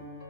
thank you